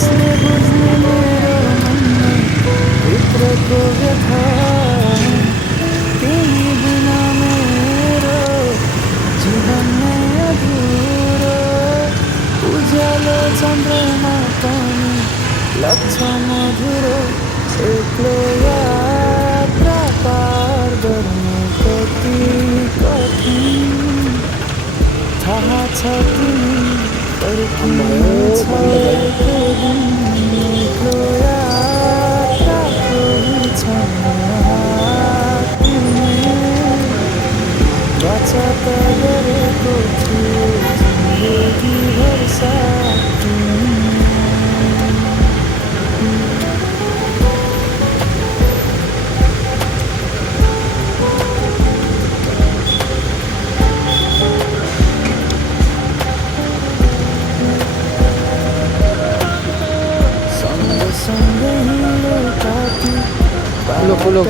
कसले बुझ्ने मेरो मनमा भित्रको व्यथा तिमी बिना मेरो जीवन नै अधुरो उज्यालो चन्द्रमा पनि लाग्छ मधुरो एक्लो यात्रा पार गर्नु कति कठिन थाहा छ तिमी फर्किनेछ एक दिन एक्लो यात्राको वाचा त गरेको थियो जिन्दगीभर साथ सँगसँगै हिँड्यो काटी फुलो